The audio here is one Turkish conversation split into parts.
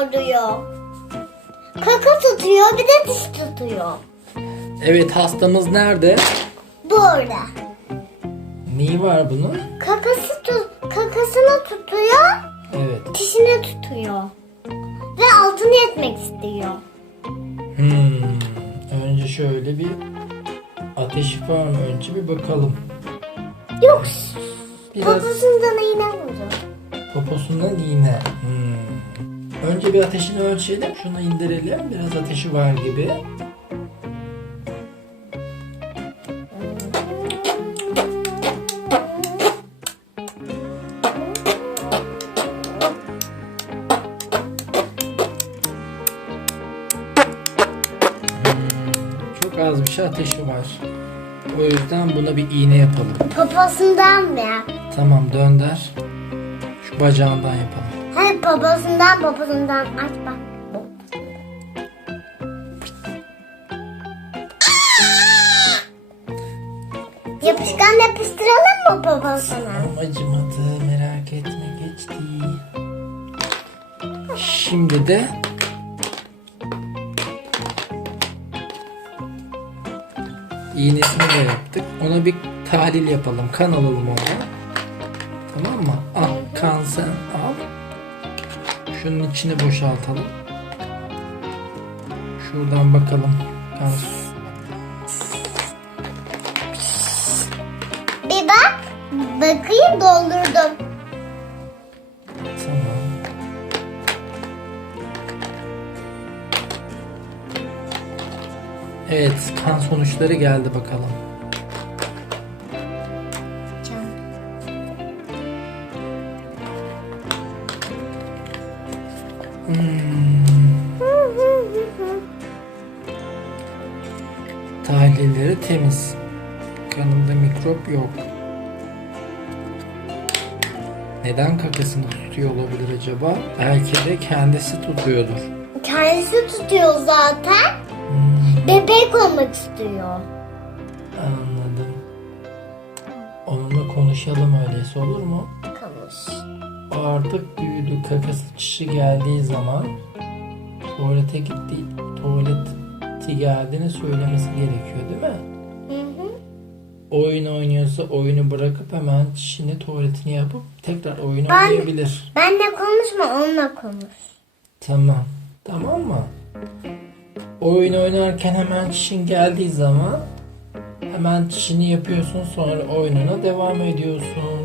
ağrıyor. Kaka tutuyor bir de diş tutuyor. Evet hastamız nerede? Burada. Neyi var bunun? Kakası tut, kakasını tutuyor, Evet. dişini tutuyor. Ve altını yetmek istiyor. Hmm. Önce şöyle bir ateşi var mı? Önce bir bakalım. Yok. Biraz Kakasından iğne vurdu. poposundan iğne. Hmm. Önce bir ateşini ölçelim. Şunu indirelim. Biraz ateşi var gibi. Çok az bir şey ateşi var. O yüzden buna bir iğne yapalım. Poposundan ver. Tamam dönder. Şu bacağından yapalım. Poposundan poposundan aç bak. Yapışkan yapıştıralım mı? Tamam acımadı merak etme geçti. Şimdi de iğnesini de yaptık. Ona bir tahlil yapalım. Kan alalım ona. Tamam mı? Al kan sen. Şunun içini boşaltalım. Şuradan bakalım. Bir bak. Bakayım doldurdum. Tamam. Evet, kan sonuçları geldi bakalım. Tahlilleri temiz. Kanında mikrop yok. Neden kakasını tutuyor olabilir acaba? Belki de kendisi tutuyordur. Kendisi tutuyor zaten. Hmm, Bebek olmak istiyor. anladım. Onunla konuşalım öyleyse olur mu? Kamış. Artık büyüdü. Kakası çişi geldiği zaman tuvalete gitti. Tuvaleti geldiğini söylemesi gerekiyor değil mi? Hı hı. Oyun oynuyorsa oyunu bırakıp hemen çişini tuvaletini yapıp tekrar oyun Ben- oynayabilir. Benle konuşma onunla konuş. Tamam. Tamam mı? Oyun oynarken hemen çişin geldiği zaman hemen çişini yapıyorsun sonra oyununa devam ediyorsun.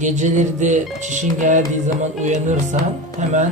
Geceleri de çişin geldiği zaman uyanırsan hemen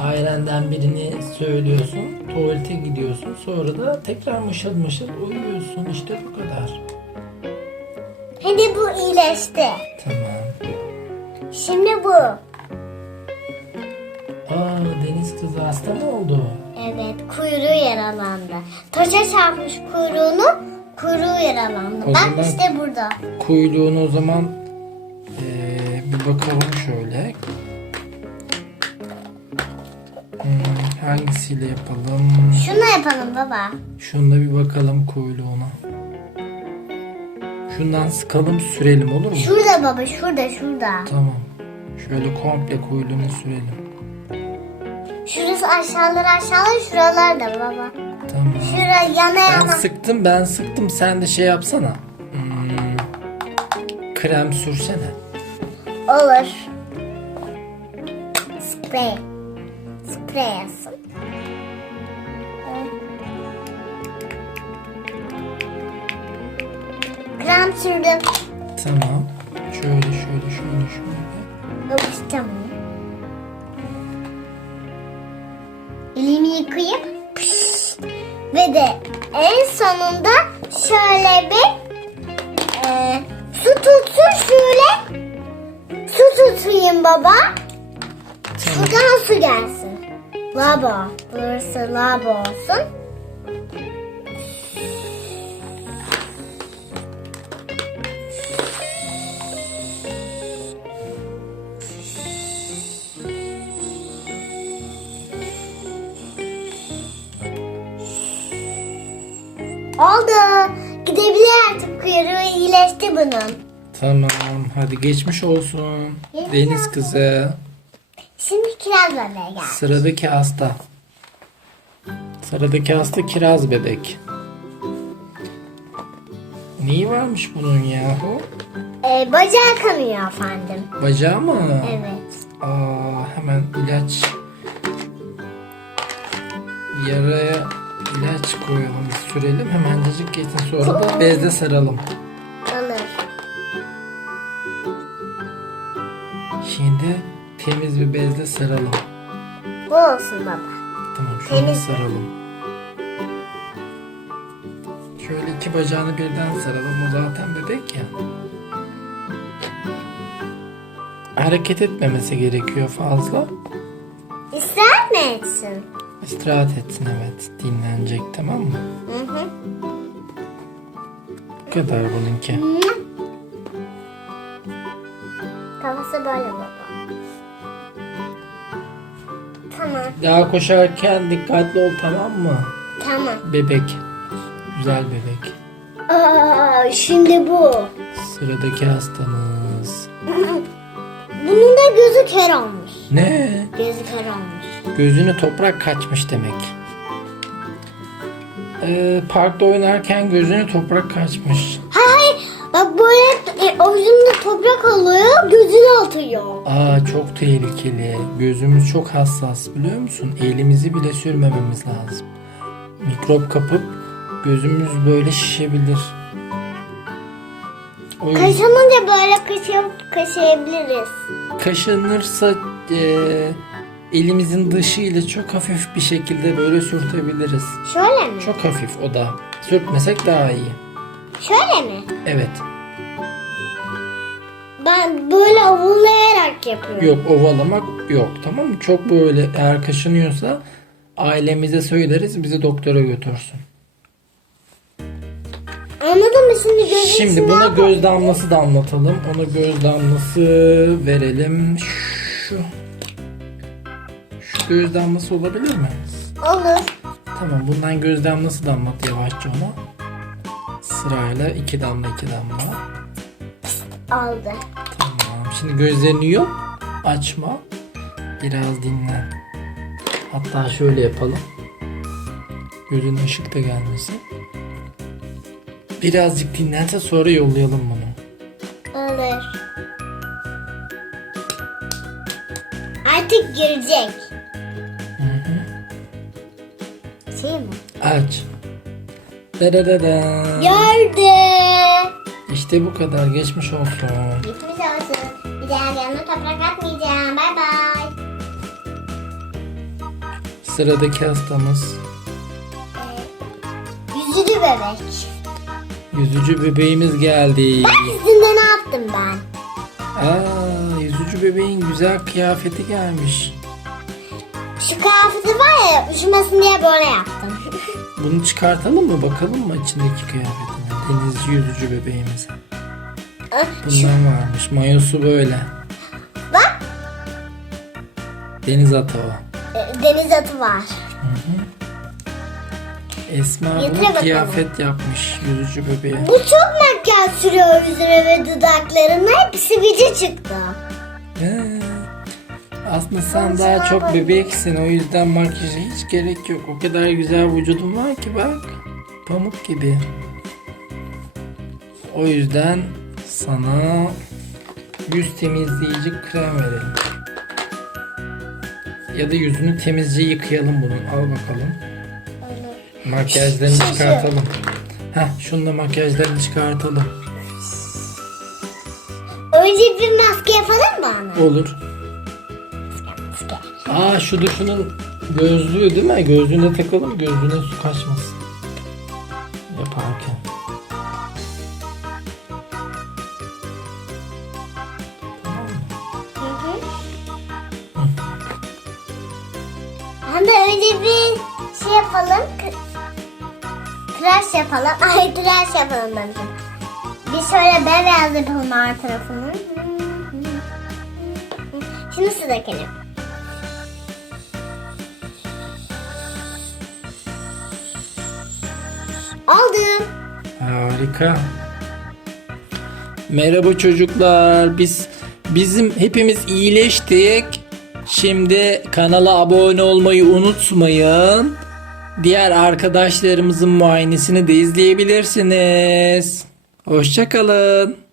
ailenden birini söylüyorsun. Tuvalete gidiyorsun. Sonra da tekrar mışıl mışıl uyuyorsun. İşte bu kadar. Hadi bu iyileşti. Tamam. Şimdi bu. Aa Deniz kızı hasta mı oldu? Evet kuyruğu yaralandı. Taşa çarpmış kuyruğunu kuyruğu yaralandı. O Bak zaman- işte burada. Kuyruğunu o zaman bakalım şöyle. Hmm, hangisiyle yapalım? Şunu yapalım baba. Şunda bir bakalım kuyruğuna. Şundan sıkalım sürelim olur mu? Şurada baba şurada şurada. Tamam. Şöyle komple kuyruğunu sürelim. Şurası aşağıları aşağıları şuralar da baba. Tamam. Şura yana Ben yana. sıktım ben sıktım sen de şey yapsana. Hmm, krem sürsene. Olur. Sprey. Sprey yazsın. Krem sürdüm. Tamam. Şöyle şöyle şöyle şöyle. Yapıştım. Elimi yıkayıp ve de en sonunda şöyle bir e, su tutsun şöyle tutayım baba. Şuradan su gelsin. Labo. Burası labo olsun. Oldu. Gidebilir artık kuyruğu iyileşti bunun. Tamam hadi geçmiş olsun. Geçmiş Deniz olsun. kızı. Şimdi kiraz bebeğe gel. Sıradaki hasta. Sıradaki hasta kiraz bebek. Neyi varmış bunun yahu? Ee, bacağı kanıyor efendim. Bacağı mı? Evet. Aa, hemen ilaç yaraya ilaç koyalım sürelim hemencecik geçsin sonra da bezle saralım. Şimdi temiz bir bezle saralım. Bu olsun baba. Tamam şunu Temiz. saralım. Şöyle iki bacağını birden saralım. O zaten bebek ya. Hareket etmemesi gerekiyor fazla. İster mi etsin? İstirahat etsin evet. Dinlenecek tamam mı? Hı hı. Bu kadar bununki. Kafası böyle baba. Tamam. Daha koşarken dikkatli ol tamam mı? Tamam. Bebek. Güzel bebek. Aa, şimdi bu. Sıradaki hastamız. Bunun da gözü kör olmuş. Ne? Gözü kör olmuş. Gözüne toprak kaçmış demek. Ee, parkta oynarken gözüne toprak kaçmış. Toprak alıyor, gözünü atıyor. Aa çok tehlikeli. Gözümüz çok hassas biliyor musun? Elimizi bile sürmememiz lazım. Mikrop kapıp gözümüz böyle şişebilir. O yüzden Kaşınınca böyle kaşıyıp kaşıyabiliriz. kaşınırsa eee, elimizin dışı ile çok hafif bir şekilde böyle sürtebiliriz. Şöyle mi? Çok hafif o da. Sürtmesek daha iyi. Şöyle mi? Evet. Ben böyle ovulayarak yapıyorum. Yok ovalamak yok tamam mı? Çok böyle eğer kaşınıyorsa ailemize söyleriz bizi doktora götürsün. Anladın mı şimdi gözün Şimdi buna göz damlası damlatalım. Ona göz damlası verelim. Şu şu göz damlası olabilir mi? Olur. Tamam bundan göz damlası damlat yavaşça ona. Sırayla iki damla iki damla. Aldı. Şimdi gözlerini yum. Açma. Biraz dinlen. Hatta şöyle yapalım. Gözüne ışık da gelmesin. Birazcık dinlense sonra yollayalım bunu. Olur. Artık girecek. Şey mi? Aç. Dadadada. Gördü. İşte bu kadar. Geçmiş olsun. Gitmiş daha yanına toprak atmayacağım. Bay bay. Sıradaki hastamız. Yüzülü bebek. Yüzücü bebeğimiz geldi. Bak yüzünde ne yaptım ben? Aa, yüzücü bebeğin güzel kıyafeti gelmiş. Şu kıyafeti var ya üşümesin diye böyle yaptım. Bunu çıkartalım mı? Bakalım mı içindeki kıyafetine? Denizci yüzücü bebeğimiz. Ah, Şu, Bundan varmış. Mayosu böyle. bak Deniz atı o. e, deniz atı var. Esma bunu bakalım. kıyafet yapmış yüzücü bebeğe. Bu çok makyaj sürüyor yüzüne ve dudaklarına. Hepsi sivilce çıktı. He. Aslında sen daha çok bebeksin o yüzden makyaja hiç gerek yok. O kadar güzel vücudun var ki bak. Pamuk gibi. O yüzden sana yüz temizleyici krem verelim. Ya da yüzünü temizce yıkayalım bunun. Al bakalım. Makyajlarını çıkartalım. Heh, şununla makyajlarını çıkartalım. Önce bir maske yapalım mı ona? Olur. Aa şu da şunun gözlüğü değil mi? Gözlüğüne takalım gözlüğüne su kaçmasın. Yaparken. Tıraş yapalım. Ay tıraş yapalım demişim. Bir şöyle beyaz yapalım her tarafını. Şimdi su dökelim. Aldım. Harika. Merhaba çocuklar. Biz bizim hepimiz iyileştik. Şimdi kanala abone olmayı unutmayın. Diğer arkadaşlarımızın muayenesini de izleyebilirsiniz. Hoşçakalın.